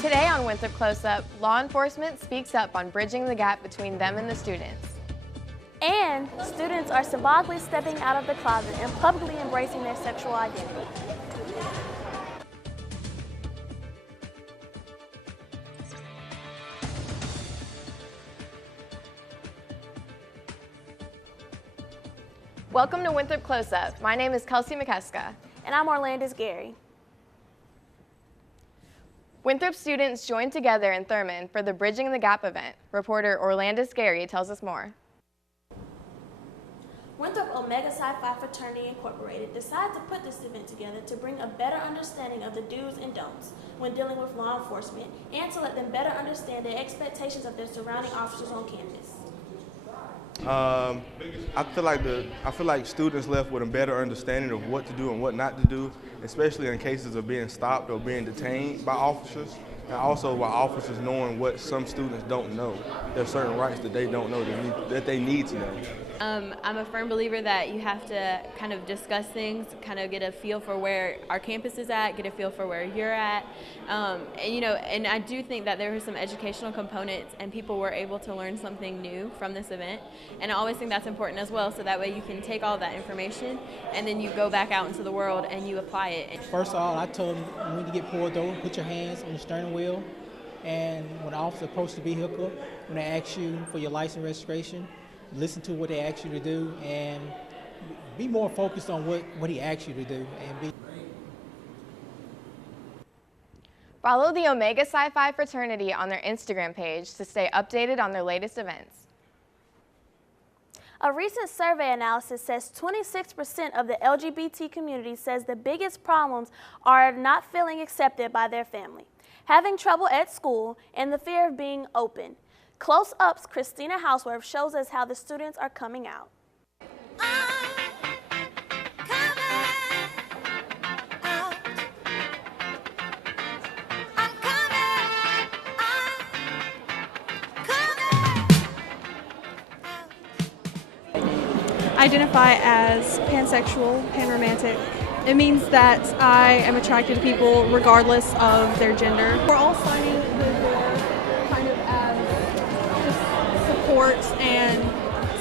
Today on Winthrop Close-Up, law enforcement speaks up on bridging the gap between them and the students. And students are symbolically stepping out of the closet and publicly embracing their sexual identity. Welcome to Winthrop Close-Up. My name is Kelsey McKeska. And I'm Orlandis Gary. Winthrop students joined together in Thurman for the Bridging the Gap event. Reporter Orlandis Gary tells us more. Winthrop Omega Psi Phi Fraternity Incorporated decided to put this event together to bring a better understanding of the do's and don'ts when dealing with law enforcement and to let them better understand the expectations of their surrounding officers on campus. I feel like students left with a better understanding of what to do and what not to do, especially in cases of being stopped or being detained by officers, and also by officers knowing what some students don't know. There are certain rights that they don't know that they need to know. I'm a firm believer that you have to kind of discuss things, kind of get a feel for where our campus is at, get a feel for where you're at, and I do think that there were some educational components and people were able to learn something new from this event, and I always think that's important as well, so that way you can take all that information and then you go back out into the world and you apply it. First of all, I told them when you get pulled over, put your hands on the steering wheel, and when the officer approaches the vehicle, when they ask you for your license registration, listen to what they ask you to do and be more focused on what he asks you to do. Follow the Omega Psi Phi fraternity on their Instagram page to stay updated on their latest events. A recent survey analysis says 26% of the LGBT community says the biggest problems are not feeling accepted by their family, having trouble at school, and the fear of being open. Close Up's Christina Houseworth shows us how the students are coming out. I identify as pansexual, panromantic. It means that I am attracted to people regardless of their gender. We're all signing the door kind of as just support, and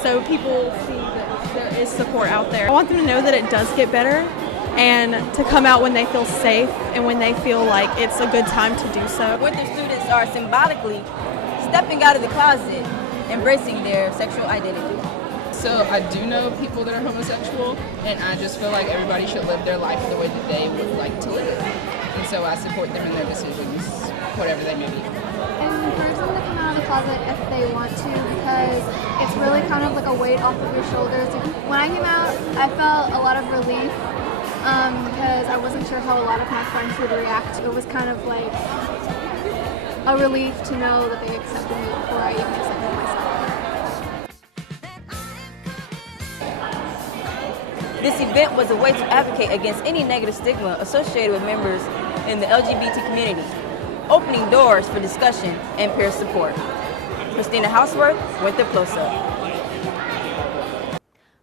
so people see that there is support out there. I want them to know that it does get better and to come out when they feel safe and when they feel like it's a good time to do so. Winthrop students are symbolically stepping out of the closet, embracing their sexual identity. So I do know people that are homosexual, and I just feel like everybody should live their life the way that they would like to live. And so I support them in their decisions, whatever they may be. And encourage them to come out of the closet if they want to, because it's really kind of like a weight off of your shoulders. When I came out, I felt a lot of relief because I wasn't sure how a lot of my friends would react. It was kind of like a relief to know that they accepted me before I even accepted myself. This event was a way to advocate against any negative stigma associated with members in the LGBT community, opening doors for discussion and peer support. Christina Houseworth, Winthrop Close-Up.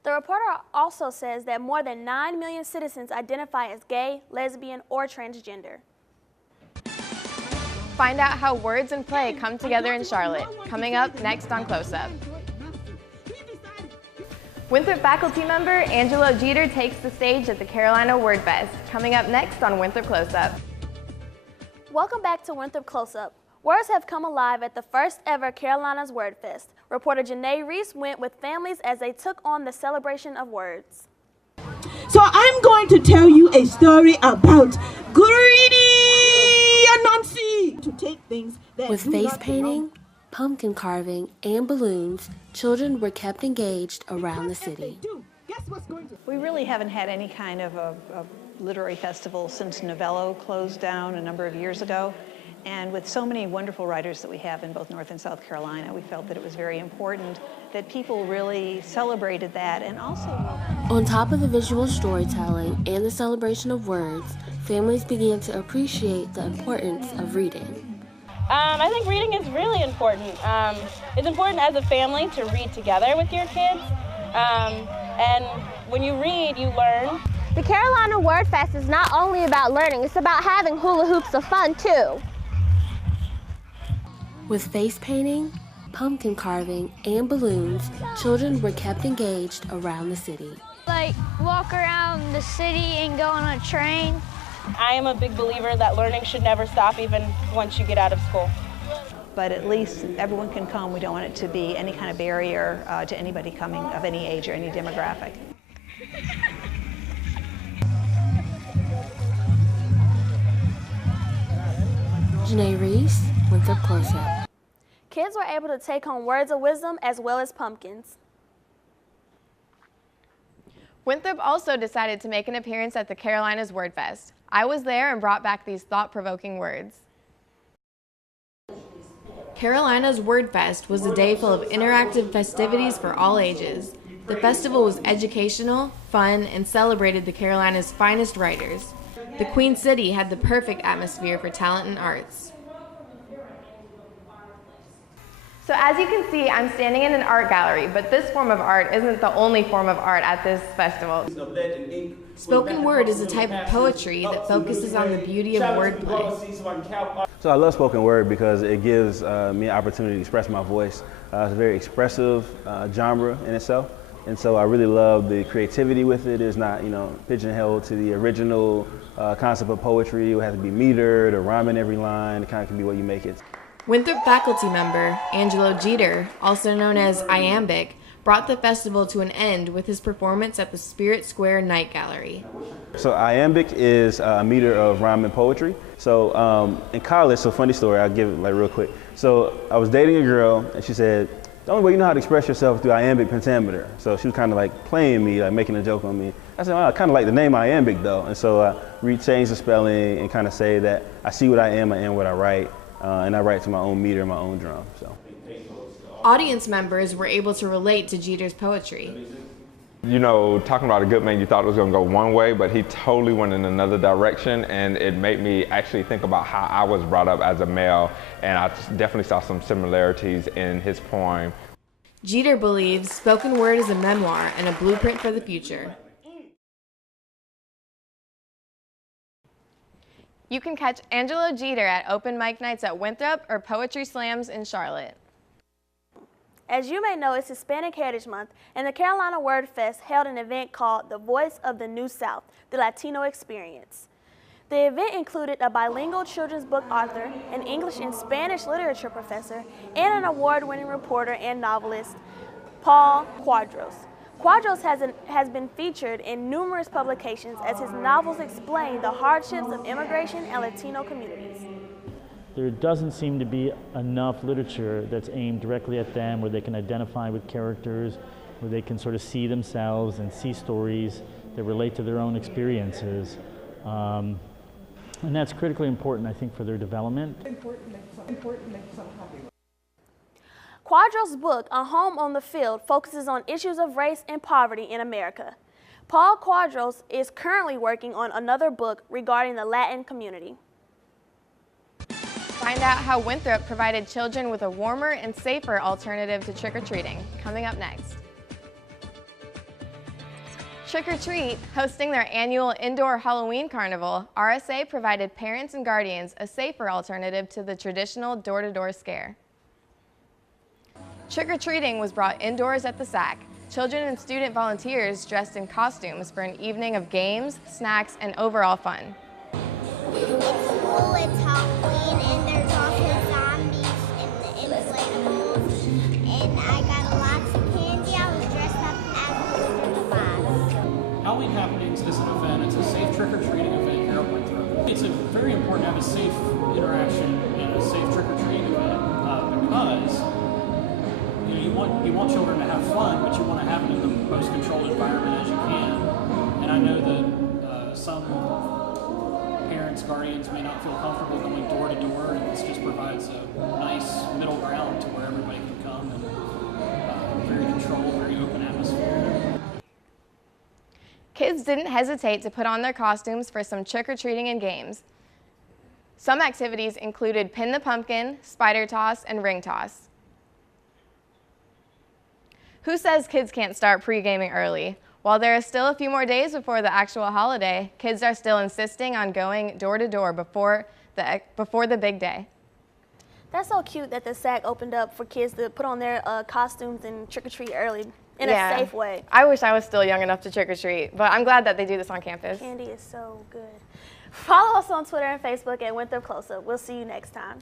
The reporter also says that more than 9 million citizens identify as gay, lesbian, or transgender. Find out how words and play come together in Charlotte, coming up next on Close-Up. Winthrop faculty member Angelo Jeter takes the stage at the Carolina Wordfest, coming up next on Winthrop Close-Up. Welcome back to Winthrop Close-Up. Words have come alive at the first ever Carolina's Wordfest. Reporter Janae Reese went with families as they took on the celebration of words. So I'm going to tell you a story about greedy Anansi to take things that with face painting, pumpkin carving, and balloons, children were kept engaged around the city. We really haven't had any kind of a literary festival since Novello closed down a number of years ago. And with so many wonderful writers that we have in both North and South Carolina, we felt that it was very important that people really celebrated that. And also, on top of the visual storytelling and the celebration of words, families began to appreciate the importance of reading. I think reading is really important. It's important as a family to read together with your kids. And when you read, you learn. The Carolina Wordfest is not only about learning, it's about having hula hoops of fun too. With face painting, pumpkin carving, and balloons, children were kept engaged around the city. Like walk around the city and go on a train. I am a big believer that learning should never stop even once you get out of school. But at least everyone can come. We don't want it to be any kind of barrier to anybody coming of any age or any demographic. Janae Reese, Winthrop Close. Kids were able to take home words of wisdom as well as pumpkins. Winthrop also decided to make an appearance at the Carolinas Wordfest. I was there and brought back these thought-provoking words. Carolinas Wordfest was a day full of interactive festivities for all ages. The festival was educational, fun, and celebrated the Carolinas' finest writers. The Queen City had the perfect atmosphere for talent and arts. So as you can see, I'm standing in an art gallery, but this form of art isn't the only form of art at this festival. Spoken word is a type of poetry that focuses on the beauty of wordplay. So I love spoken word because it gives me an opportunity to express my voice. It's a very expressive genre in itself. And so I really love the creativity with it. It's not, pigeonholed to the original concept of poetry. It has to be metered or rhyme in every line. It kind of can be what you make it. Winthrop faculty member Angelo Jeter, also known as Iambic, brought the festival to an end with his performance at the Spirit Square Night Gallery. So Iambic is a meter of rhyme and poetry. So in college, so funny story, I'll give it real quick. So I was dating a girl and she said, the only way you know how to express yourself is through iambic pentameter. So she was kind of playing me, making a joke on me. I said, well, I kind of like the name Iambic though. And so I changed the spelling and kind of say that I see what I am what I write. And I write to my own meter, my own drum. So, audience members were able to relate to Jeter's poetry. Talking about a good man, you thought it was going to go one way, but he totally went in another direction, and it made me actually think about how I was brought up as a male, and I definitely saw some similarities in his poem. Jeter believes spoken word is a memoir and a blueprint for the future. You can catch Angelo Jeter at open mic nights at Winthrop or poetry slams in Charlotte. As you may know, it's Hispanic Heritage Month, and the Carolina Wordfest held an event called The Voice of the New South, the Latino Experience. The event included a bilingual children's book author, an English and Spanish literature professor, and an award-winning reporter and novelist, Paul Quadros. Quadros has been featured in numerous publications as his novels explain the hardships of immigration and Latino communities. There doesn't seem to be enough literature that's aimed directly at them, where they can identify with characters, where they can sort of see themselves and see stories that relate to their own experiences. And that's critically important, I think, for their development. Quadros' book, A Home on the Field, focuses on issues of race and poverty in America. Paul Quadros is currently working on another book regarding the Latin community. Find out how Winthrop provided children with a warmer and safer alternative to trick-or-treating, coming up next. Trick or Treat, hosting their annual indoor Halloween carnival, RSA provided parents and guardians a safer alternative to the traditional door-to-door scare. Trick-or-treating was brought indoors at the SAC. Children and student volunteers dressed in costumes for an evening of games, snacks, and overall fun. It's cool, it's Halloween, and there's also zombies and inflatables, and I got lots of candy. I was dressed up as the Wizard of Oz. Halloween Happenings is an event. It's a safe trick-or-treating event here at Winthrop. It's very important to have a safe interaction and a safe trick-or-treating event because you want children to have fun, but you want to have it in the most controlled environment as you can. And I know that some parents, guardians may not feel comfortable going door to door, and this just provides a nice middle ground to where everybody can come and very controlled, very open atmosphere. Kids didn't hesitate to put on their costumes for some trick-or-treating and games. Some activities included pin the pumpkin, spider toss, and ring toss. Who says kids can't start pre-gaming early? While there are still a few more days before the actual holiday, kids are still insisting on going door to door before the big day. That's so cute that the SAC opened up for kids to put on their costumes and trick-or-treat early in a safe way. I wish I was still young enough to trick-or-treat, but I'm glad that they do this on campus. Candy is so good. Follow us on Twitter and Facebook at Winthrop Close. We'll see you next time.